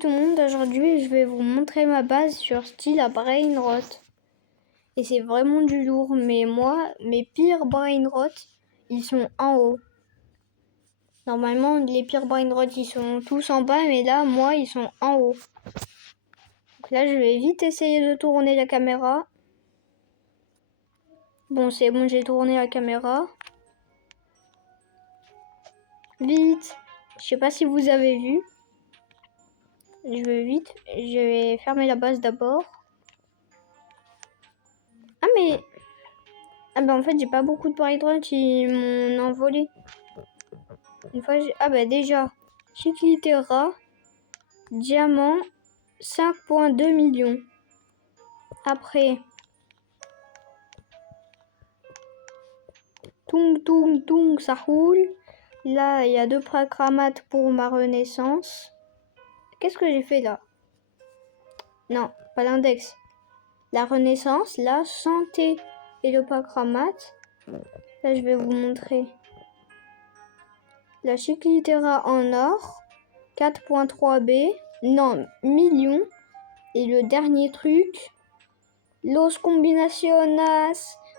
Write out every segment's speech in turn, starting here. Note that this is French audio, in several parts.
tout le monde, aujourd'hui je vais vous montrer ma base sur style à brainrot. Et c'est vraiment du lourd, mais moi, mes pires brainrot, ils sont en haut. Normalement, les pires brainrot, ils sont tous en bas, mais là, moi, ils sont en haut. Donc là, je vais vite essayer de tourner la caméra. Bon, c'est bon, j'ai tourné la caméra. Vite! Je sais pas si vous avez vu. Je vais vite. Je vais fermer la base d'abord. Ah, mais... Ah, bah en fait, j'ai pas beaucoup de brainrot, ils m'ont envolé. Une fois, ah, bah déjà, Chiquitera, diamant, 5,2 millions. Après, Tung, ça roule. Là, il y a 2 pracramates pour ma renaissance. Qu'est-ce que j'ai fait là? Non, pas l'index. La renaissance, la santé et le pracramate. Là, je vais vous montrer. La Chiquitera en or, 4,3 B. Non, millions. Et le dernier truc, Los Combinaciones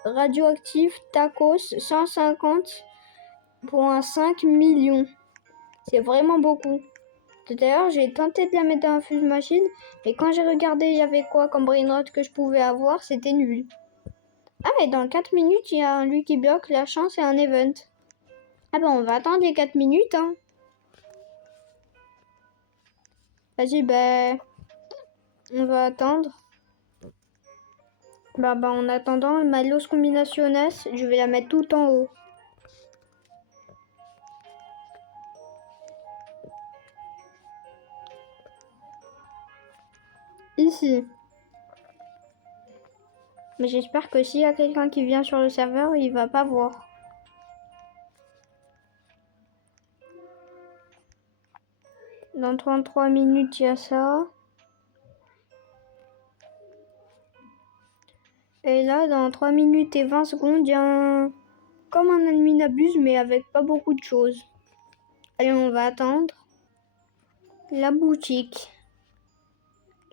radioactifs tacos, 150,5 millions. C'est vraiment beaucoup. Tout à l'heure, j'ai tenté de la mettre dans la fuse machine, mais quand j'ai regardé, il y avait quoi comme brainrot que je pouvais avoir, c'était nul. Ah, mais dans 4 minutes, il y a un Lucky Block, la chance et un event. Ah ben, on va attendre les 4 minutes, hein. Vas-y, ben... on va attendre. Bah, en attendant, ma Los Combinaciones, je vais la mettre tout en haut. Ici. Mais j'espère que s'il y a quelqu'un qui vient sur le serveur, il va pas voir. Dans 33 minutes, il y a ça. Et là, dans 3 minutes et 20 secondes, il y a un... comme un adminabuse, mais avec pas beaucoup de choses. Allez, on va attendre. La boutique.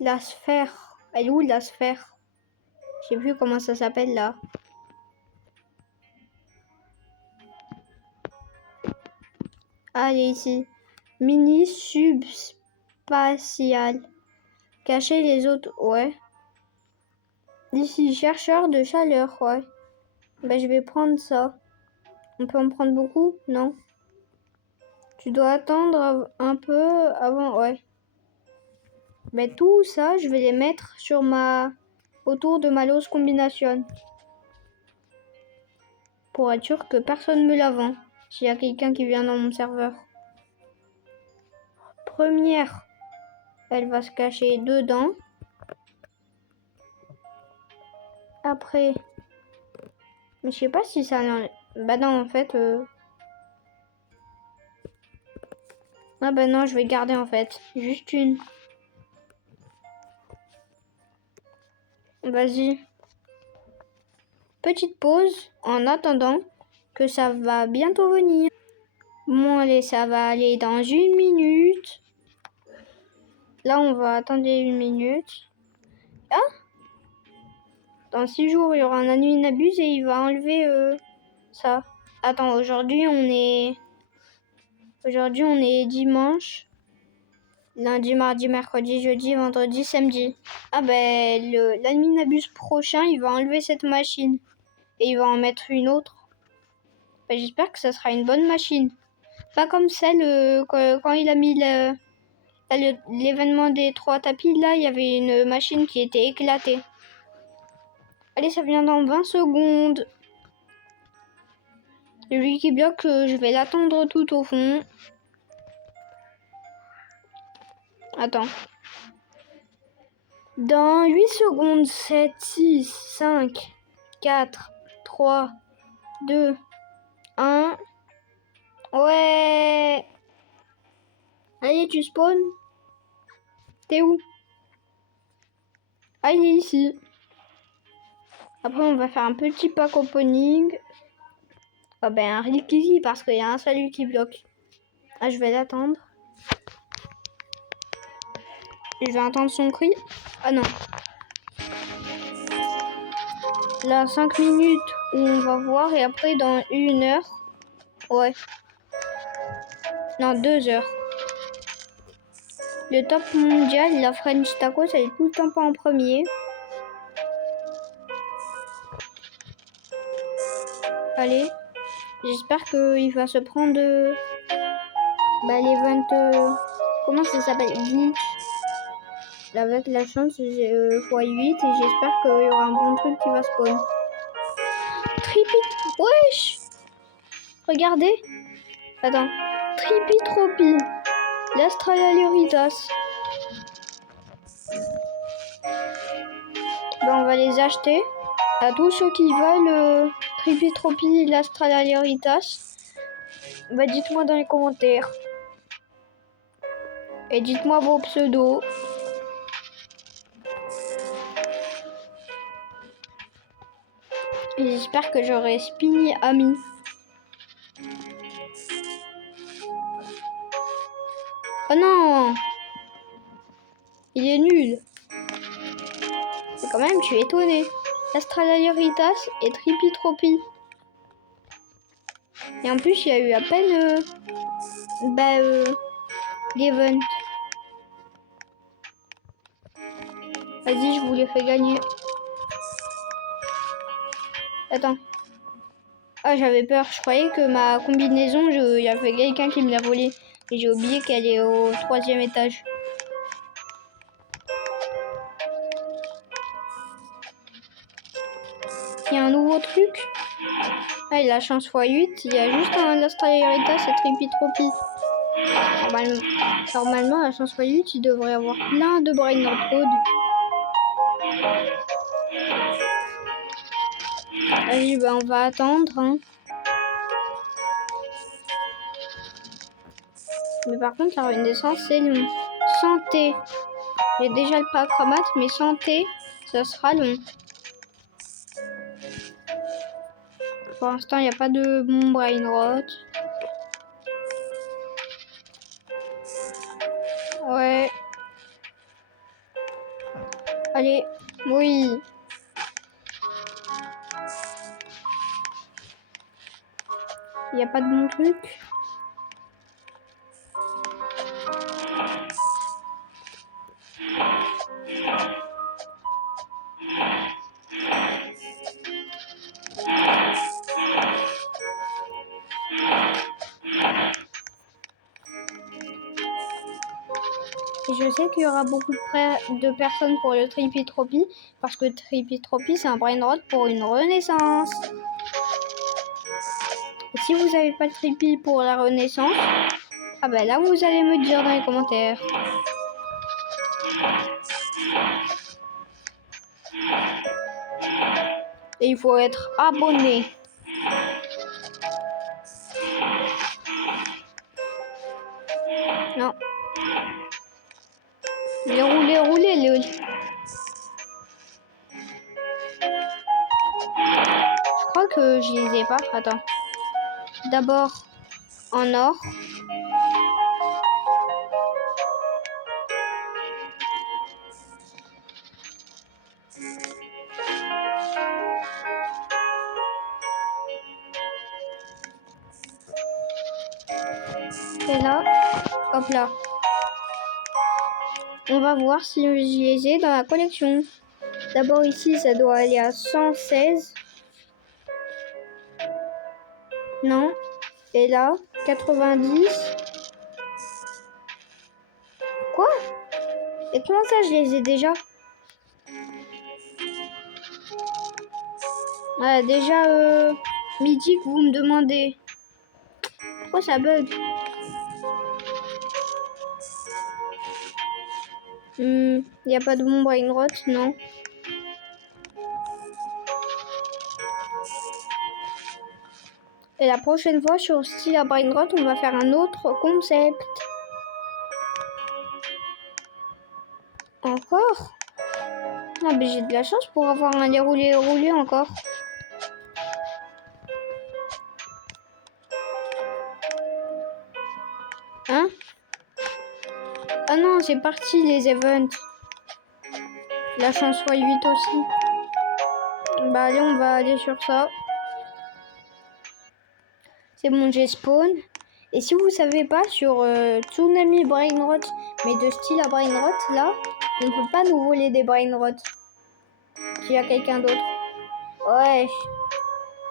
La sphère. Elle est où la sphère? Je sais plus comment ça s'appelle là. Allez, ici. Mini subspatial. Cacher les autres, ouais. Ici, chercheur de chaleur, ouais. Ben, je vais prendre ça. On peut en prendre beaucoup? Non. Tu dois attendre un peu avant, ouais. Mais tout ça, je vais les mettre sur autour de ma Los Combination. Pour être sûr que personne me la vend. S'il y a quelqu'un qui vient dans mon serveur. Première, elle va se cacher dedans. Après, mais je sais pas si ça... Bah non, en fait... Ah bah non, je vais garder en fait. Juste une. Vas-y. Petite pause en attendant que ça va bientôt venir. Bon, allez, ça va aller dans 1 minute. Là, on va attendre 1 minute. Ah! Dans 6 jours, il y aura un adminabuse et il va enlever ça. Attends, aujourd'hui, on est dimanche. Lundi, mardi, mercredi, jeudi, vendredi, samedi. Ah ben, l'adminabuse prochain, il va enlever cette machine. Et il va en mettre une autre. Ben, j'espère que ça sera une bonne machine. Pas comme celle quand il a mis l'événement des 3 tapis. Là, il y avait une machine qui était éclatée. Allez, ça vient dans 20 secondes. Le Lucky Block, je vais l'attendre tout au fond. Attends. Dans 8 secondes, 7, 6, 5, 4, 3, 2, 1. Ouais. Allez, tu spawns. T'es où? Ah, il est ici. Après, on va faire un petit pack opening. Ah ben, un Rikiki parce qu'il y a un seul qui bloque. Ah, je vais l'attendre. Je vais entendre son cri. Ah non. Là, 5 minutes où on va voir et après dans 1 heure. Ouais. Non, 2 heures. Le top mondial, la French Tacos, elle est tout le temps pas en premier. Allez. J'espère qu'il va se prendre l'event. Comment ça s'appelle? Glitch. Avec la chance, x8 et j'espère qu'il y aura un bon truc qui va spawn. Tripit. Wesh! Regardez. Attends. Tripitropie. L'Astralaritas. Ben, on va les acheter. À tous ceux qui veulent Tripitropie, l'Astralaritas. Bah, dites-moi dans les commentaires. Et dites-moi vos pseudos. Et j'espère que j'aurai Spiny Ami. Oh non! Il est nul. C'est quand même, je suis étonné. Astralaritas et Tripitropie. Et en plus, il y a eu à peine l'event. Vas-y, je vous les fais gagner. Attends. Ah, j'avais peur. Je croyais que ma combinaison, il y avait quelqu'un qui me l'a volée. Et j'ai oublié qu'elle est au 3e étage. Il y a un nouveau truc. Ah, il a chance x8. Il y a juste un Astralaritas et Tripitropie. Normalement, la chance x8, il devrait avoir plein de Brain Code. Vas-y, ben on va attendre. Hein. Mais par contre, la renaissance, c'est long. Santé. J'ai déjà le Pacramat, mais santé, ça sera long. Pour l'instant, il n'y a pas de bon Brain Rot. Ouais. Allez, oui. Il n'y a pas de bon truc. Et je sais qu'il y aura beaucoup de personnes pour le Tripitropie, parce que Tripitropie, c'est un brain rot pour une renaissance. Et si vous n'avez pas le Tripi pour la renaissance, ah ben là, vous allez me dire dans les commentaires. Et il faut être abonné. Non. Les rouler, les... Je crois que je les ai pas. Attends. D'abord, en or. Et là, hop là. On va voir si je les ai dans la collection. D'abord ici, ça doit aller à 116. Non. Et là, 90. Quoi? Et comment ça, je les ai déjà? Ouais, déjà, mythique, vous me demandez. Pourquoi ça bug? Il n'y a pas de bon brain rot, non. Et la prochaine fois, sur style à brain rot, on va faire un autre concept. Encore? Non, mais j'ai de la chance pour avoir un déroulé encore. Hein? Ah non, c'est parti les events. La chance x8 aussi. Bah allez, on va aller sur ça. C'est bon, j'ai spawn. Et si vous savez pas, sur Tsunami Brainrot, mais de style à Brainrot, là, on peut pas nous voler des Brainrot. S'il y a quelqu'un d'autre. Ouais.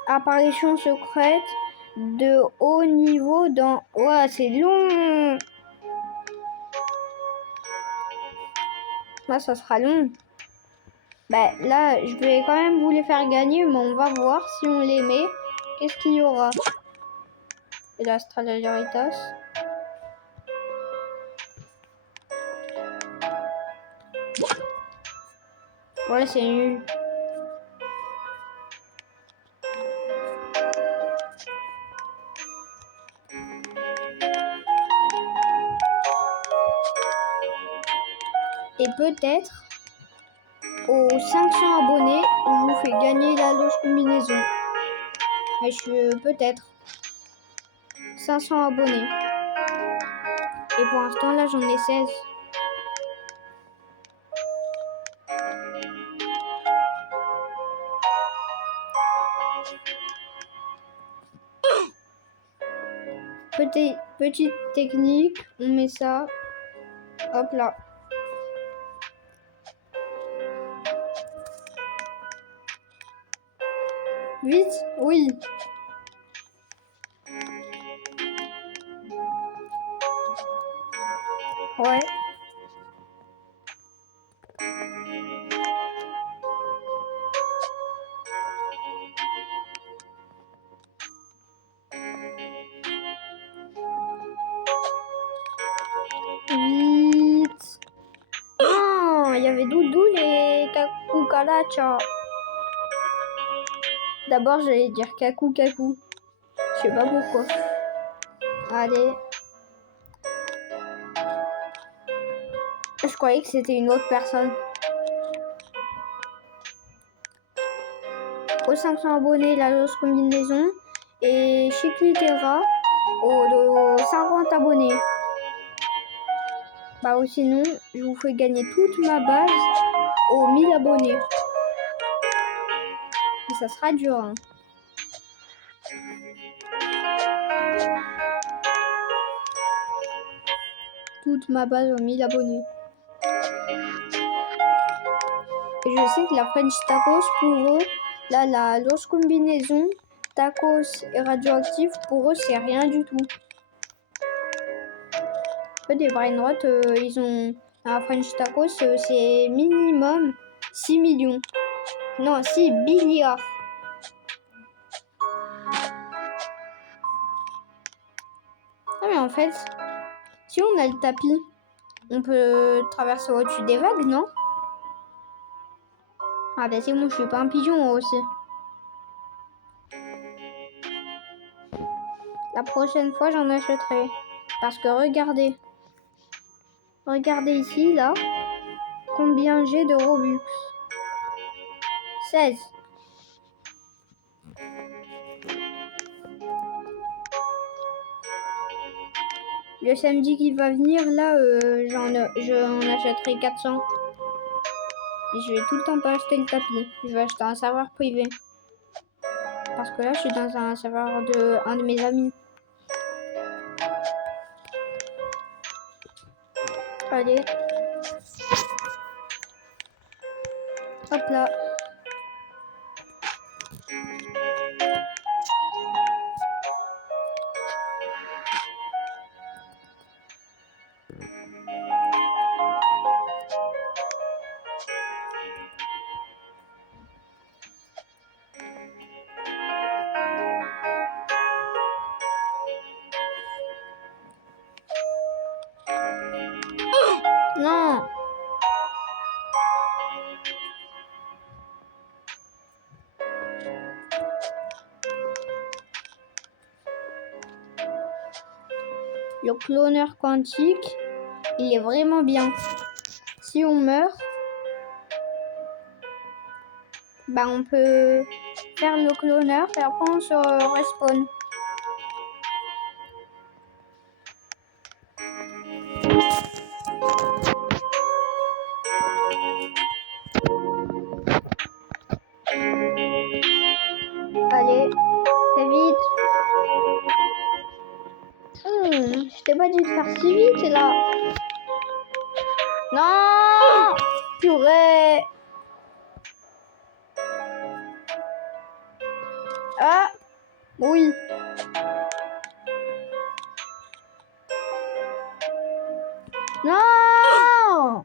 Apparition secrète de haut niveau dans... Ouais, c'est long. Là, ça sera long. Bah, là, je vais quand même vous les faire gagner, mais on va voir si on les met. Qu'est-ce qu'il y aura? Et l'Astralaritas. Ouais, c'est nul. Et peut-être, aux 500 abonnés, je vous fais gagner la loge combinaison. Mais peut-être 500 abonnés. Et pour l'instant, là, j'en ai 16. Petite technique, on met ça. Hop là. Vite, oui. Ouais. Vite. Oh, il y avait Doudoul et Kaku Kalacha. D'abord, j'allais dire Kaku Kaku. Je sais pas pourquoi. Allez. Je croyais que c'était une autre personne. Aux 500 abonnés, la loge combinaison. Et Chiquitera aux 50 abonnés. Bah ou sinon, je vous fais gagner toute ma base aux 1000 abonnés. Et ça sera dur. Hein. Toute ma base aux 1000 abonnés. Et je sais que la French Tacos, pour eux, là, la loge combinaison, tacos et radioactif, pour eux, c'est rien du tout. Des Brainrot, ils ont un French Tacos, c'est minimum 6 millions. Non, 6 milliards. Ah mais en fait, si on a le tapis, on peut traverser au-dessus des vagues, non? Ah bah c'est bon, je suis pas un pigeon aussi. La prochaine fois, j'en achèterai. Parce que regardez. Regardez ici, là. Combien j'ai de Robux? 16. Le samedi qui va venir, là, j'en achèterai 400. Et je vais tout le temps pas acheter le tapis. Je vais acheter un serveur privé. Parce que là, je suis dans un serveur de un de mes amis. Allez. Hop là. Non. Le cloneur quantique, il est vraiment bien. Si on meurt, bah on peut faire le cloneur et après on se respawn. là. Non! Purée! Ah! Oui. Non!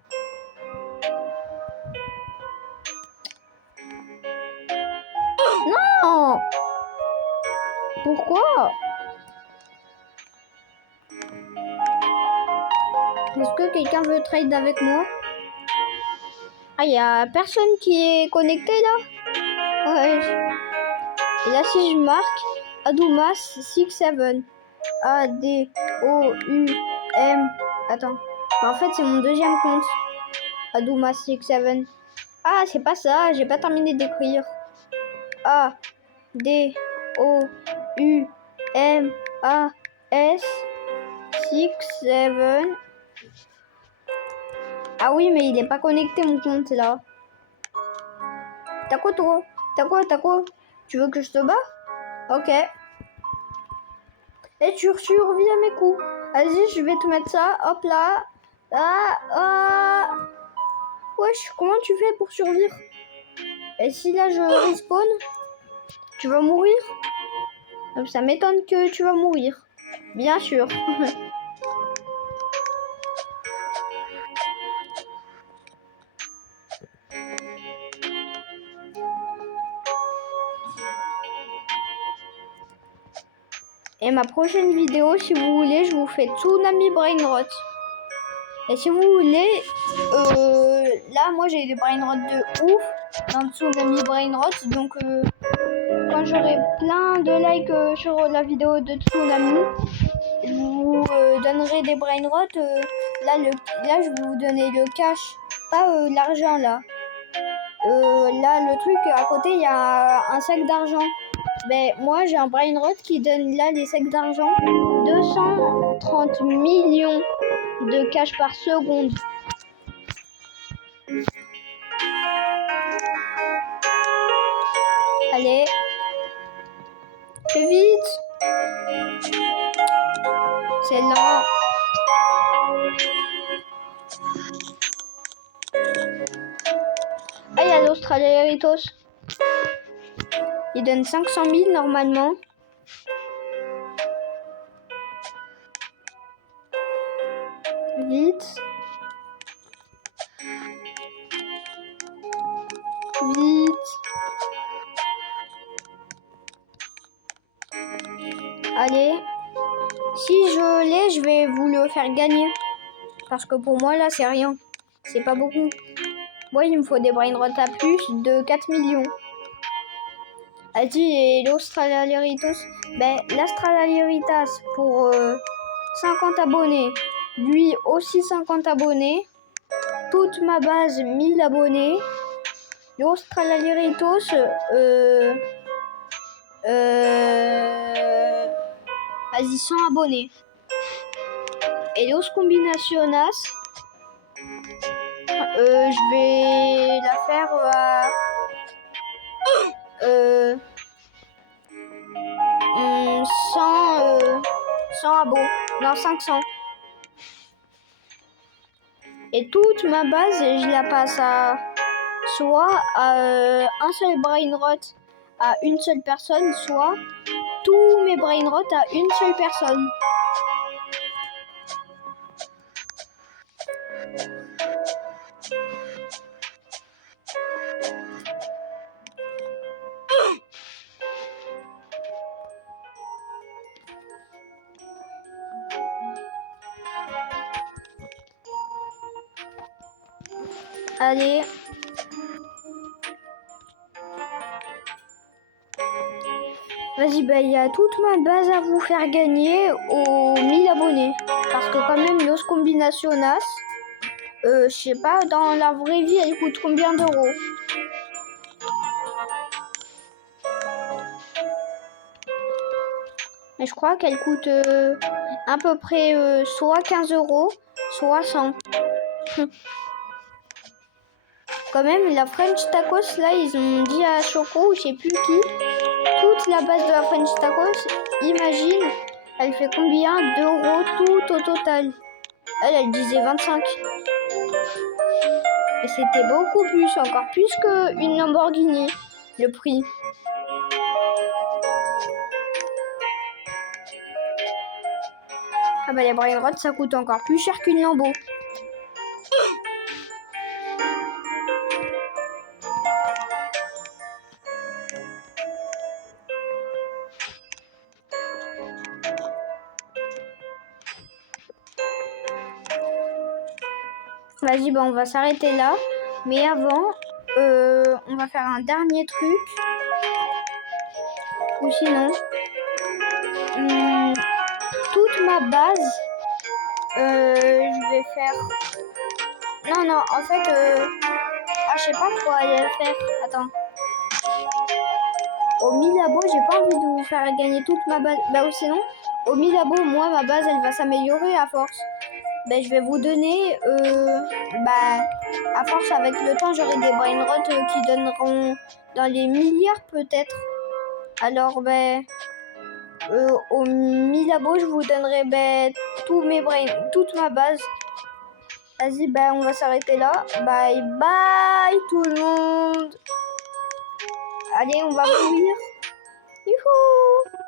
Non! Pourquoi? Est-ce que quelqu'un veut trade avec moi? Ah, il y a personne qui est connecté là? Ouais. Et là, si je marque Adoumas 67. A-D-O-U-M. Attends. En fait, c'est mon deuxième compte. Adoumas 67. Ah, c'est pas ça. J'ai pas terminé d'écrire. A-D-O-U-M-A-S 67. Ah oui, mais il est pas connecté mon compte là. T'as quoi toi? T'as quoi? Tu veux que je te bats? Ok. Et tu survis à mes coups. Vas-y, je vais te mettre ça. Hop là. Wesh, comment tu fais pour survivre? Et si là je respawn, tu vas mourir? Ça m'étonne que tu vas mourir. Bien sûr. Et ma prochaine vidéo, si vous voulez, je vous fais Tsunami Brainrot. Et si vous voulez, là, moi, j'ai des Brainrot de ouf dans Tsunami Brainrot. Donc, quand j'aurai plein de likes sur la vidéo de Tsunami, je vous donnerai des Brainrot. Là, je vais vous donner le cash, pas l'argent, là. Là, le truc, à côté, il y a un sac d'argent. Mais moi, j'ai un Brainrot qui donne là les sacs d'argent. 230 millions de cash par seconde. Allez. Fais vite. C'est lent. Ah, il y a l'Australiaritos. Il donne 500 000 normalement. Vite. Vite. Allez. Si je l'ai, je vais vous le faire gagner. Parce que pour moi, là, c'est rien. C'est pas beaucoup. Moi, il me faut des Brainrot à plus de 4 millions. Et l'Australiaritos, ben, l'Australiaritas pour 50 abonnés. Lui aussi 50 abonnés. Toute ma base 1000 abonnés. L'Australiaritos, vas-y, 100 abonnés. Et Los Combinacionas, je vais la faire à 100 abos. Non, 500. Et toute ma base, je la passe à soit à un seul Brainrot à une seule personne, soit tous mes Brainrot à une seule personne. Allez. Vas-y, bah, il y a toute ma base à vous faire gagner aux 1000 abonnés. Parce que quand même, Los Combinacionas, je sais pas, dans la vraie vie, elle coûte combien d'euros? Mais je crois qu'elle coûte à peu près soit 15 euros, soit 100. Quand même, la French Tacos, là, ils ont dit à Choco, ou je sais plus qui, toute la base de la French Tacos, imagine, elle fait combien d'euros tout au total? Elle disait 25. Et c'était beaucoup plus, encore plus qu'une Lamborghini, le prix. Ah bah les brain rot, ça coûte encore plus cher qu'une Lambo. Vas-y, bah on va s'arrêter là. Mais avant, on va faire un dernier truc. Ou sinon, toute ma base, je vais faire... Non, en fait, je sais pas quoi aller faire. Attends. Au Milabo, j'ai pas envie de vous faire gagner toute ma base. Bah sinon, au Milabo, moi, ma base, elle va s'améliorer à force. Je vais vous donner, à force, avec le temps, j'aurai des brain rot qui donneront dans les milliards peut-être. Alors, au Milabo, je vous donnerai toute ma base. Vas-y, on va s'arrêter là. Bye bye tout le monde. Allez, on va mourir. Youhou!